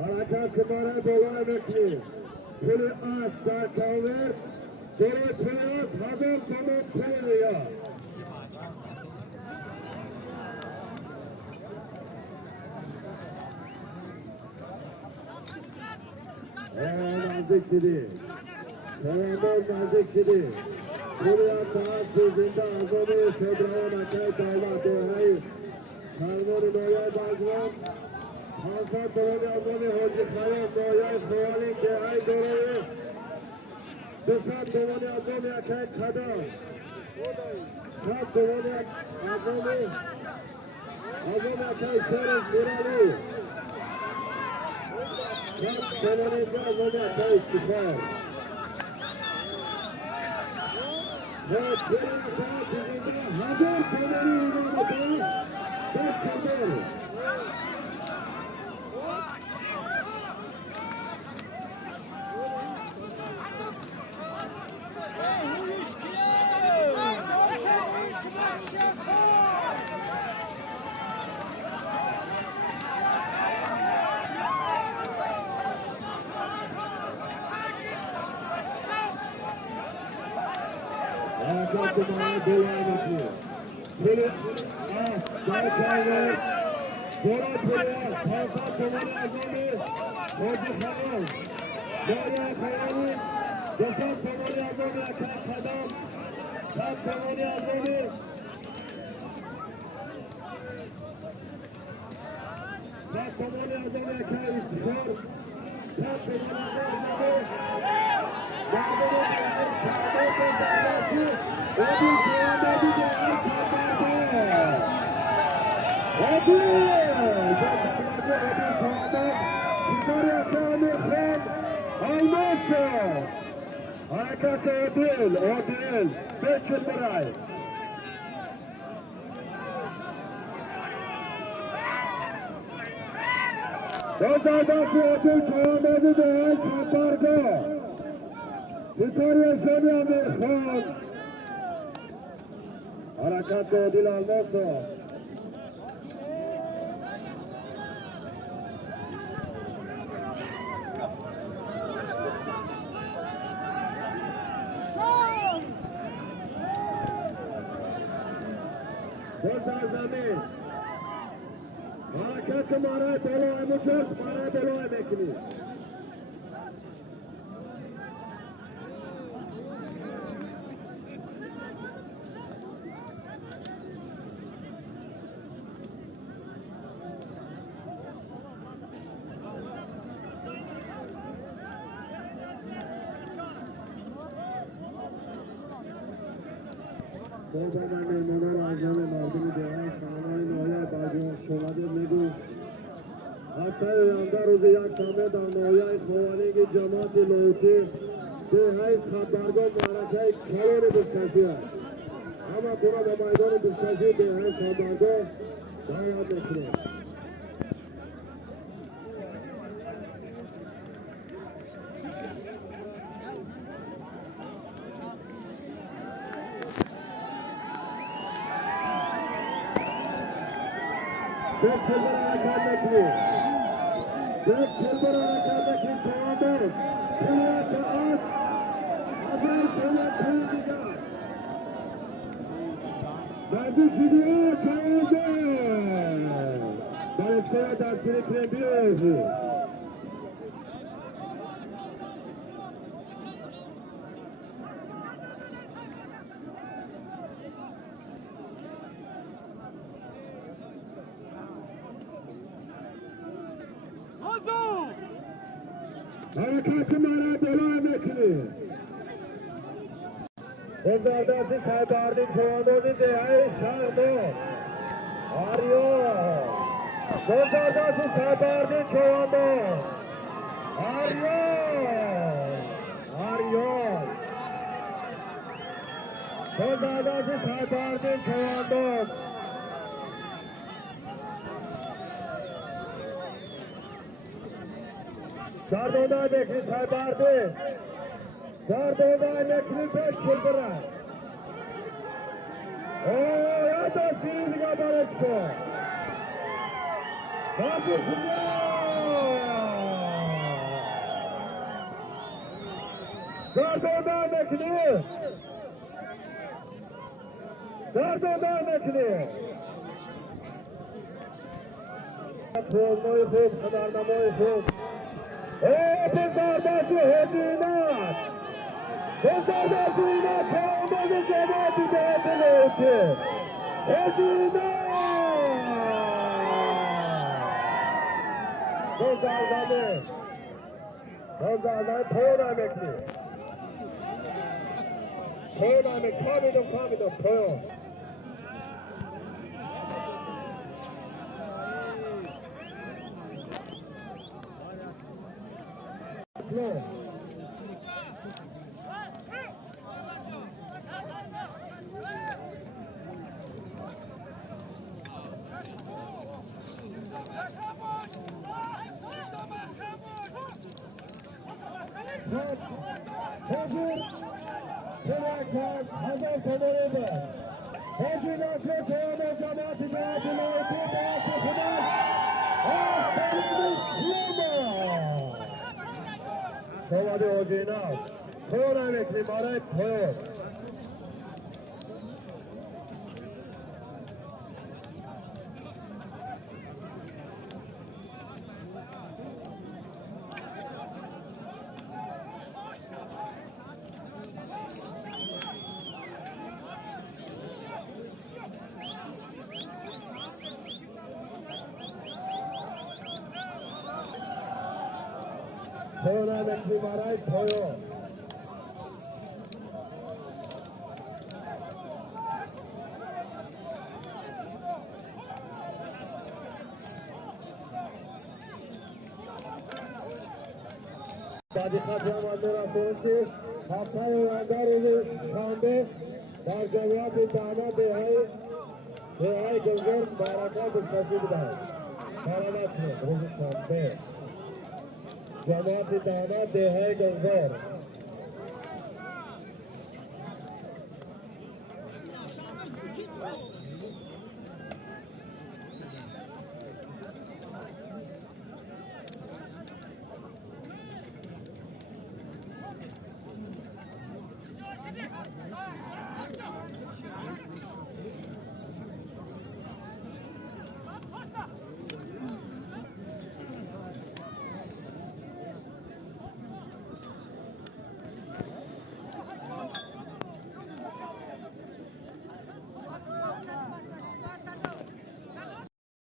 حرکت برای بالای بکنید پل از در کاور برای پلیات حضر تمام پلیا نزدیک شدید تمام نزدیک شدید پلیات تحت زنده ازامی صدران اکای دولت دوهایی سرمان نویای بازوان خانسان دوانی ازامی حاجی خیام نویای خوالی که ای دوره دوستان دوانی ازامی اکای خدام شب دوانی ازامی اکای شرف برالی شب دوانی ازامی اکای استفار شب دوانی ازامی حرکت عادل بچل برای بازادت عادل کامده به های خطرگاه ستاری اسلامی امیر خان حرکت عادل الماسا در زمین حرکت مارای بلوه مجرد مارای بلوه بکنید با من میمونم از جان مردم دیگه خانه‌های نایه باجون شماده میگو حتی در روز یک شنبه در نایه خوانیگ جماعت لوتی به حیث خبرگاه معرکه کلان دستکشی است اما پورا به میدان دستکشی به حیث خبرگاه دعوت میکنیم Dört yıldır hareketli. Dört yıldır hareketli komandır. Kıyafı at. Hazır kıyafı çıkar. Verdi gidiyor komandır. Barışlara dersini kırabiliyor. حرکت مرا بلای میکنی بزردستی سردردی جوانونی دهی شهر آریو بزردستی سردردی جوانون آریو بزردستی سردردی جوانون Sardona bekli sardardı. Sardona bekli beş yıldıra. Ya da Silva Barışko. Kapısında. Dördünden bekliyor. Dördünden bekliyor. Pozmayı خوب خبرنامه‌ی خوب بزرگداشت هدینات بزرگداشت اینا که آمد جماعتی دهت لوته هدینات بزرگداشت پرامکلی کامیدم پر No. Somebody holding up. Pour on it, Limaret, pour. Pour on it, Limaret, pour. صادقات رمضان رفته هفته آینده روز شنبه در جمعیت دهنه دههای گلزار برکات تشکیل دهد. سلامت روز شنبه جمعیت دهنه دههای گلزار